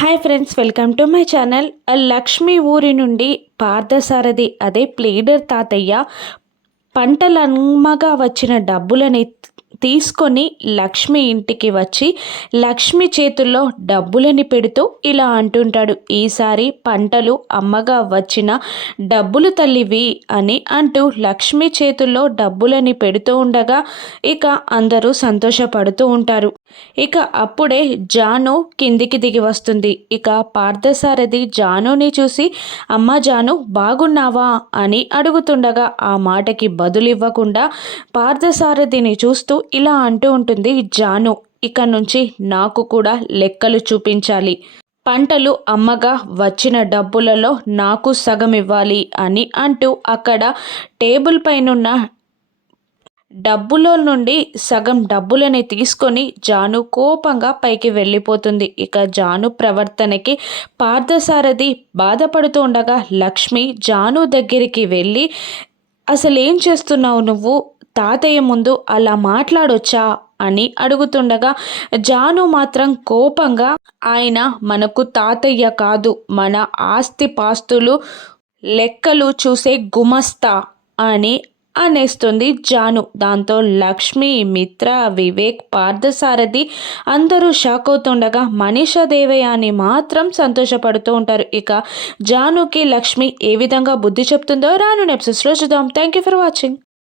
Hi friends welcome to my channel. Lakshmi ఊరి నుండి పార్థసారథి అదే ప్లీడర్ తాతయ్య పంటలమ్మగా వచ్చిన డబ్బులని తీసుకొని లక్ష్మి ఇంటికి వచ్చి లక్ష్మి చేతుల్లో డబ్బులని పెడుతూ ఇలా అంటుంటాడు. ఈసారి పంటలు అమ్మగా వచ్చిన డబ్బులు తల్లివి అని అంటూ లక్ష్మి చేతుల్లో డబ్బులని పెడుతూ ఉండగా ఇక అందరూ సంతోషపడుతూ ఉంటారు. ఇక అప్పుడే జాను కిందికి దిగి వస్తుంది. ఇక పార్థసారథి జానుని చూసి అమ్మ జాను బాగున్నావా? అని అడుగుతుండగా ఆ మాటకి బదులివ్వకుండా పార్థసారథిని చూస్తూ ఇలా అంటూ ఉంటుంది జాను. ఇక నుంచి నాకు కూడా లెక్కలు చూపించాలి. పంటలు అమ్మగా వచ్చిన డబ్బులలో నాకు సగం ఇవ్వాలి అని అంటూ అక్కడ టేబుల్ పైనున్న డబ్బులో నుండి సగం డబ్బులని తీసుకొని జాను కోపంగా పైకి వెళ్ళిపోతుంది. ఇక జాను ప్రవర్తనకి పార్థసారథి బాధపడుతూ ఉండగా లక్ష్మి జాను దగ్గరికి వెళ్ళి అసలు ఏం చేస్తున్నావు నువ్వు? తాతయ్య ముందు అలా మాట్లాడొచ్చా? అని అడుగుతుండగా జాను మాత్రం కోపంగా ఆయన మనకు తాతయ్య కాదు మన ఆస్తి పాస్తులు లెక్కలు చూసే గుమస్తా అని అనేస్తుంది జాను. దాంతో లక్ష్మి మిత్ర వివేక్ పార్థసారథి అందరూ షాక్ అవుతుండగా మనీషా దేవయాని మాత్రం సంతోషపడుతూ ఉంటారు. ఇక జానుకి లక్ష్మి ఏ విధంగా బుద్ధి చెప్తుందో రాను నెప్సెస్లో చూద్దాం. Thank you for watching